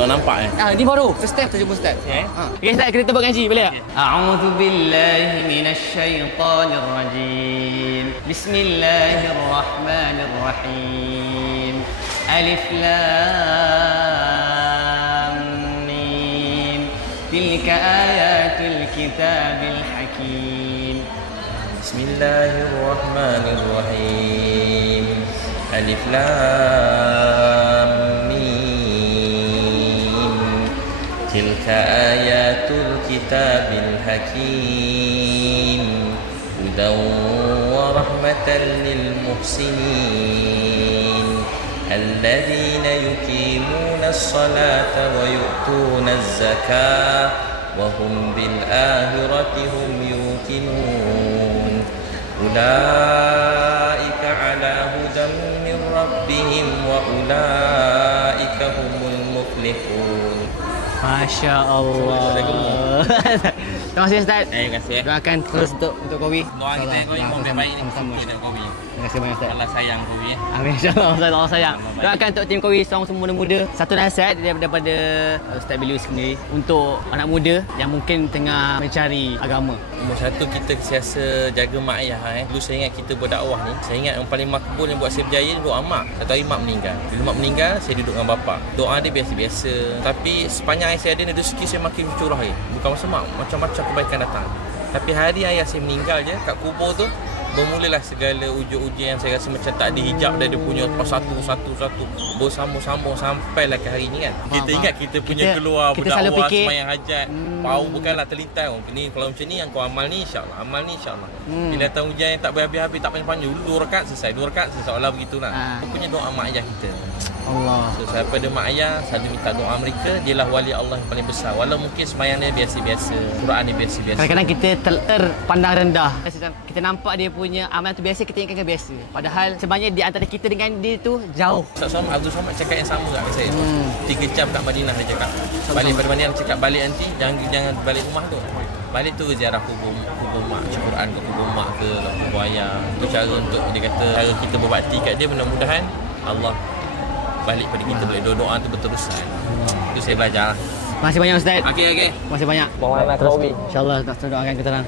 Tak nampak Ni baru. First step tu jumpa Ustaz. Okey Ustaz, kita buat ngaji boleh tak? A'udzu billahi minasyaitonir rajim. Bismillahirrahmanirrahim. Alif lam mim. Tilka ayatul kitabil hakim. Bismillahirrahmanirrahim. Alif lam mim. Tilka ayatul kitabil hakim. Hudan wa rahmatan lil muhsinin. Alladzina yuqimuna as-salata wa yu'tuna az-zakata wa hum bil akhirati hum yuqinun. Ulaika ala hudan min rabbihim wa ulaika humul muflihun. Masya Allah. Terima kasih Ustaz. Terima kasih. Doakan terus untuk Kowi. Doa kita Kowi mau baik ni sama. kita Kowi. Terima kasih banyak Ustaz. Allah sayang Kowi. Amin insya-Allah Ustaz, Allah sayang. Doakan untuk tim Kowi seorang semua muda. Satu nasihat daripada Ustaz Billy sendiri untuk anak muda yang mungkin tengah mencari agama. Nombor satu, kita sentiasa jaga mak ayah. Dulu saya ingat kita berdakwah ni, saya ingat yang paling makbul yang buat saya berjaya doa mak. Satu hari mak meninggal. Bila mak meninggal, saya duduk dengan bapa. Doa dia biasa-biasa. Tapi sepanjang ayah saya ada, rezeki saya makin curah lagi. Bukan masa mak, macam-macam kebaikan datang. Tapi hari ayah saya meninggal je, kat kubur tu bermulalah segala ujian-ujian yang saya rasa macam tak ada hijab dah, dia punya satu bersambung-sambung sampailah ke hari ni kan. Kita ingat kita punya keluar berdakwah, sembahyang hajat, bau bukanlah terlintas. Ni kalau macam ni yang kau amal ni insya-Allah, amal ni insya-Allah. Bila datang ujian yang tak berhabis-habis, tak panjang-panjang, 2 rakaat selesai, 2 rakaat selesai, Allah begitulah. Punya doa mak ayah kita. Allah. So siapa ada mak ayah, selalu minta doa mereka, dialah wali Allah yang paling besar. Walau mungkin sembahyang dia biasa-biasa, Quran dia biasa-biasa. Kadang-kadang kita terpandang rendah. Kita nampak dia punya amalan tu biasa, kita ingatkan biasa. Padahal sebenarnya di antara kita dengan dia tu jauh. Abdul Somad cakap yang sama kat saya. 3 jam kat Madinah dia cakap. Balik pada Madinah cakap balik nanti jangan balik rumah tu. Balik tu ziarah kubur mak, baca Quran ke kubur mak ke kubur ayah. Itu cara untuk dia kata cara kita berbakti kat dia, mudah-mudahan Allah balik pada kita boleh doa tu berterusan. Itu saya belajar. Terima kasih banyak Ustaz. Okey. Terima kasih banyak. Terus, InsyaAllah nak doakan kita orang.